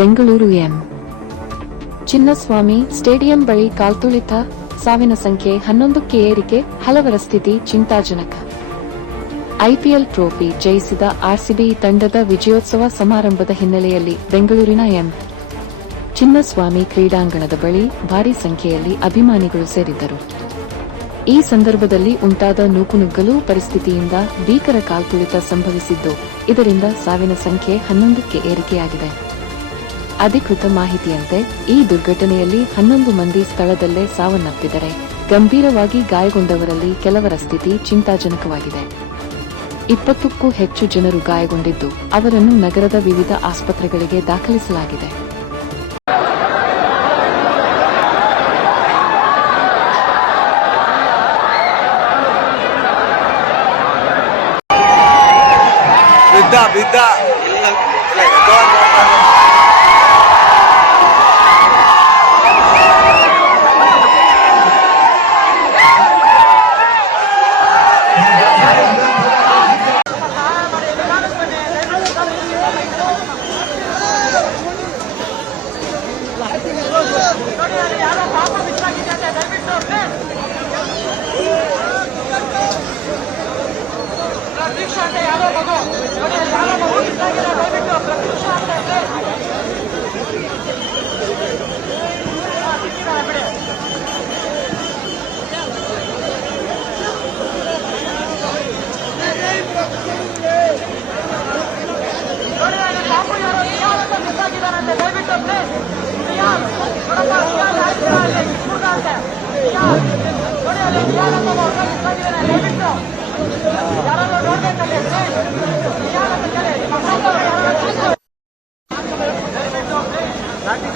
Bengaluru M. Chinnaswamy stadium ಬಳಿ ಕಾಲ್ತುಳಿತ, ಸಾವಿನ ಸಂಖ್ಯೆ 11ಕ್ಕೆ ಏರಿಕೆ, ಹಲವರ ಸ್ಥಿತಿ ಚಿಂತಾಜನಕ. ಐಪಿಎಲ್ ಟ್ರೋಫಿ ಜಯಿಸಿದ ಆರ್ಸಿಬಿ ತಂಡದ ವಿಜಯೋತ್ಸವ ಸಮಾರಂಭದ ಹಿನ್ನೆಲೆಯಲ್ಲಿ ಬೆಂಗಳೂರಿನ ಎಂ. ಚಿನ್ನಸ್ವಾಮಿ ಕ್ರೀಡಾಂಗಣದ ಬಳಿ ಭಾರೀ ಸಂಖ್ಯೆಯಲ್ಲಿ ಅಭಿಮಾನಿಗಳು ಸೇರಿದ್ದರು. ಈ ಸಂದರ್ಭದಲ್ಲಿ ಉಂಟಾದ ನೂಕುನುಗ್ಗಲು ಪರಿಸ್ಥಿತಿಯಿಂದ ಭೀಕರ ಕಾಲ್ತುಳಿತ ಸಂಭವಿಸಿದ್ದು, ಇದರಿಂದ ಸಾವಿನ ಸಂಖ್ಯೆ 11ಕ್ಕೆ ಏರಿಕೆಯಾಗಿದೆ. ಅಧಿಕೃತ ಮಾಹಿತಿಯಂತೆ ಈ ದುರ್ಘಟನೆಯಲ್ಲಿ 11 ಮಂದಿ ಸ್ಥಳದಲ್ಲೇ ಸಾವನ್ನಪ್ಪಿದರೆ, ಗಂಭೀರವಾಗಿ ಗಾಯಗೊಂಡವರಲ್ಲಿ ಕೆಲವರ ಸ್ಥಿತಿ ಚಿಂತಾಜನಕವಾಗಿದೆ. 20ಕ್ಕೂ ಹೆಚ್ಚು ಜನರು ಗಾಯಗೊಂಡಿದ್ದು, ಅವರನ್ನು ನಗರದ ವಿವಿಧ ಆಸ್ಪತ್ರೆಗಳಿಗೆ ದಾಖಲಿಸಲಾಗಿದೆ. Nanti